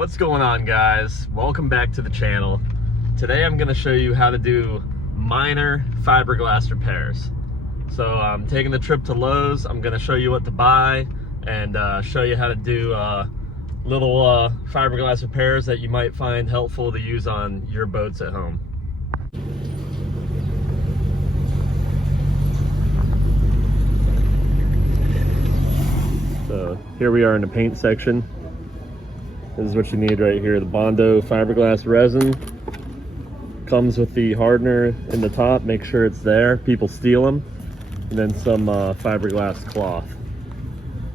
What's going on, guys? Welcome back to the channel. Today I'm going to show you how to do minor fiberglass repairs. So I'm taking the trip to Lowe's. I'm going to show you what to buy and show you how to do little fiberglass repairs that you might find helpful to use on your boats at home. So here we are in the paint section. This is what you need right here. The Bondo fiberglass resin comes with the hardener in the top. Make sure it's there. People steal them. And then some fiberglass cloth,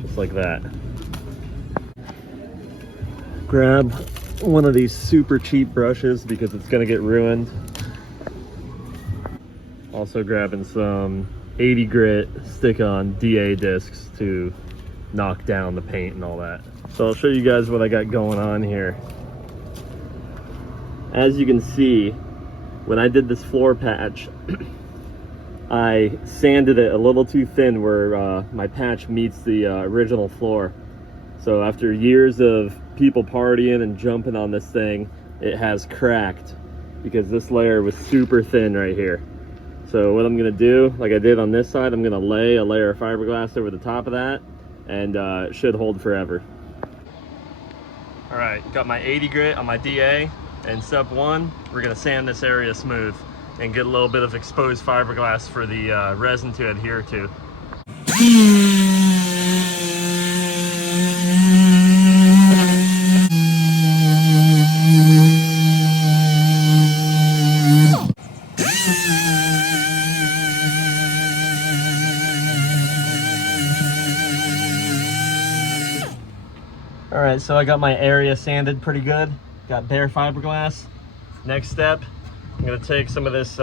just like that. Grab one of these super cheap brushes because it's gonna get ruined. Also grabbing some 80 grit stick-on DA discs to knock down the paint and all that. So I'll show you guys what I got going on here. As you can see, when I did this floor patch, I sanded it a little too thin where my patch meets the original floor. So after years of people partying and jumping on this thing, it has cracked because this layer was super thin right here. So what I'm gonna do, like I did on this side, I'm gonna lay a layer of fiberglass over the top of that, and it should hold forever. All right, got my 80 grit on my DA, and step one, we're gonna sand this area smooth and get a little bit of exposed fiberglass for the resin to adhere to. All right, so I got my area sanded pretty good. Got bare fiberglass. Next step, I'm gonna take some of this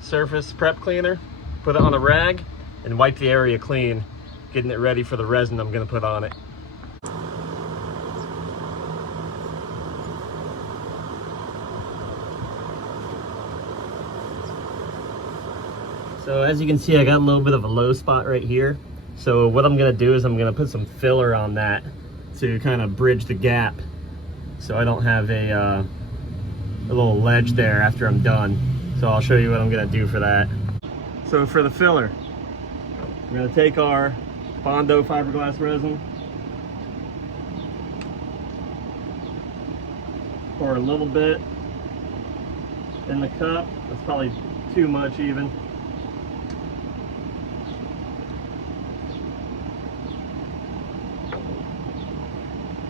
surface prep cleaner, put it on a rag, and wipe the area clean, getting it ready for the resin I'm gonna put on it. So as you can see, I got a little bit of a low spot right here. So what I'm gonna do is I'm gonna put some filler on that to kind of bridge the gap so I don't have a little ledge there after I'm done. So I'll show you what I'm gonna do for that. So for the filler, we're gonna take our Bondo fiberglass resin, pour a little bit in the cup. That's probably too much even.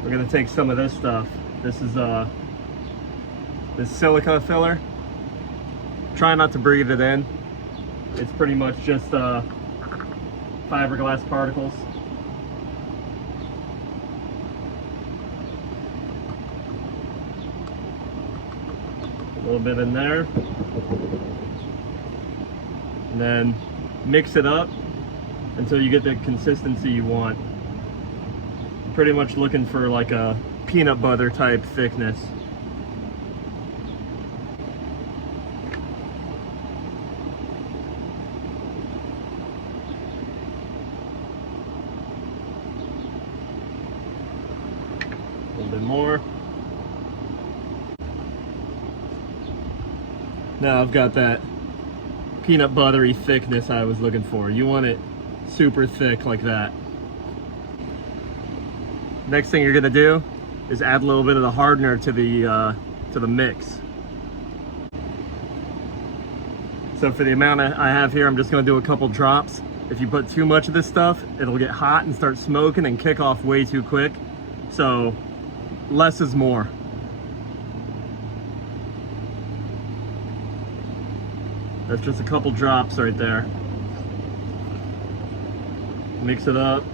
We're gonna take some of this stuff. This is this silica filler. Try not to breathe it in. It's pretty much just fiberglass particles. A little bit in there. And then mix it up until you get the consistency you want. Pretty much looking for like a peanut butter type thickness. A little bit more. Now I've got that peanut buttery thickness I was looking for. You want it super thick like that. Next thing you're gonna do is add a little bit of the hardener to the mix. So for the amount I have here, I'm just gonna do a couple drops. If you put too much of this stuff, it'll get hot and start smoking and kick off way too quick. So less is more. That's just a couple drops right there. Mix it up.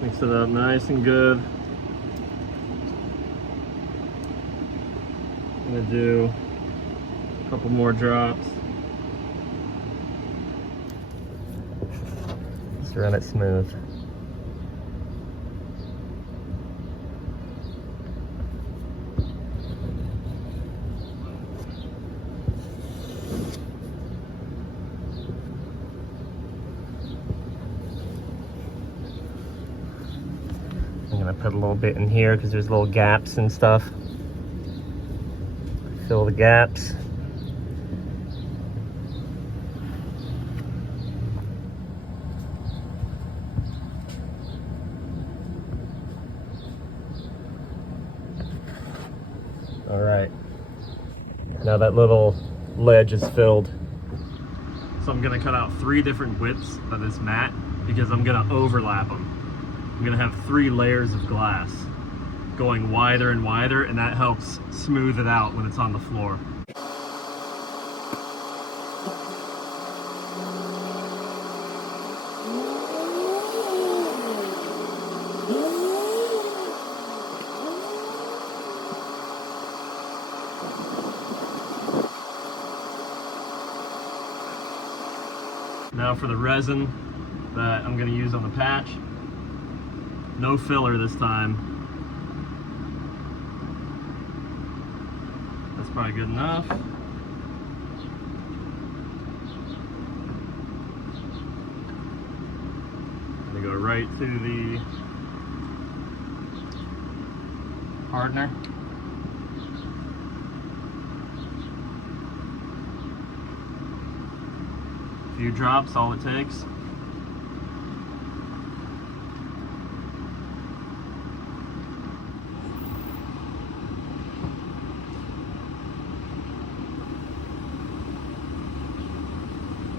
Mix it up nice and good. I'm gonna do a couple more drops. Just run it smooth. gonna put a little bit in here because there's little gaps and stuff. Fill the gaps. All right, now that little ledge is filled. So I'm gonna cut out 3 different widths of this mat because I'm gonna overlap them. I'm gonna have 3 layers of glass going wider and wider, and that helps smooth it out when it's on the floor. Now for the resin that I'm going to use on the patch. No filler this time. That's probably good enough. I'm going to go right to the hardener. Few drops, all it takes.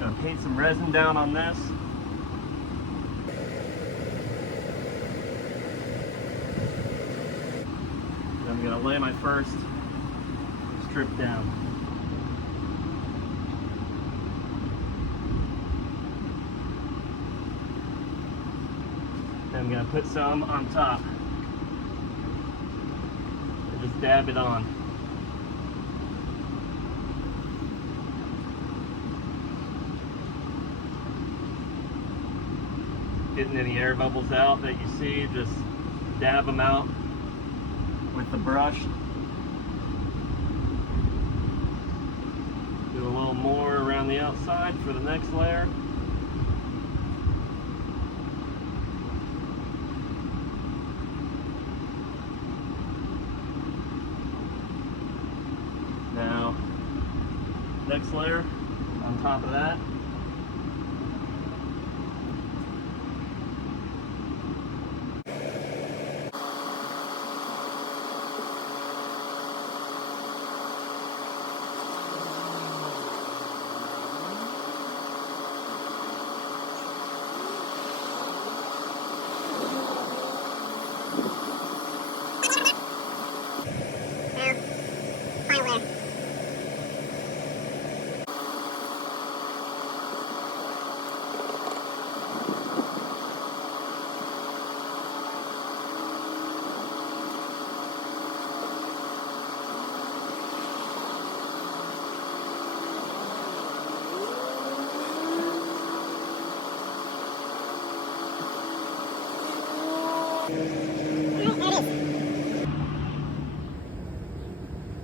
Gonna paint some resin down on this. Then I'm gonna lay my first strip down. I'm going to put some on top and just dab it on. Getting any air bubbles out that you see, just dab them out with the brush. Do a little more around the outside for the next layer. Now, next layer on top of that.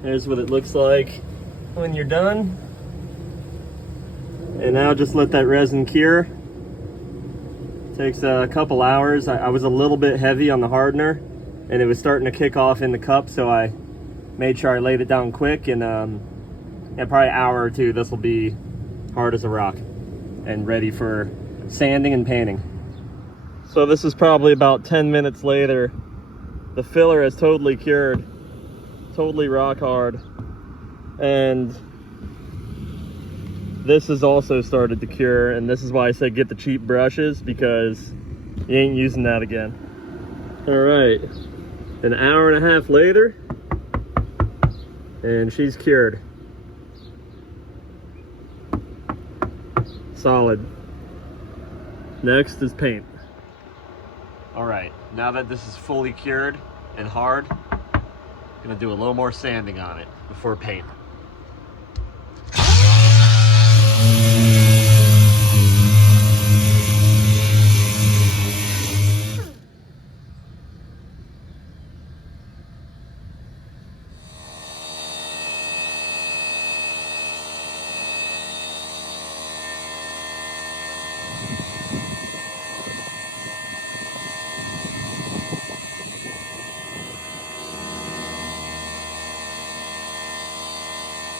There's what it looks like when you're done. And now just let that resin cure. Takes a couple hours. I was a little bit heavy on the hardener and it was starting to kick off in the cup, so I made sure I laid it down quick, and yeah, probably an hour or two this will be hard as a rock and ready for sanding and painting. So this is probably about 10 minutes later. The filler has totally cured, totally rock hard, and this has also started to cure, and this is why I said get the cheap brushes, because you ain't using that again. All right, an hour and a half later, and she's cured. Solid. Next is paint. All right, now that this is fully cured and hard, I'm gonna do a little more sanding on it before paint.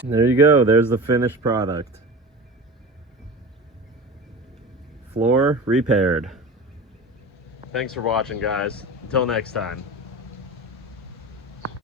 There you go. There's the finished product. Floor repaired. Thanks for watching, guys. Until next time.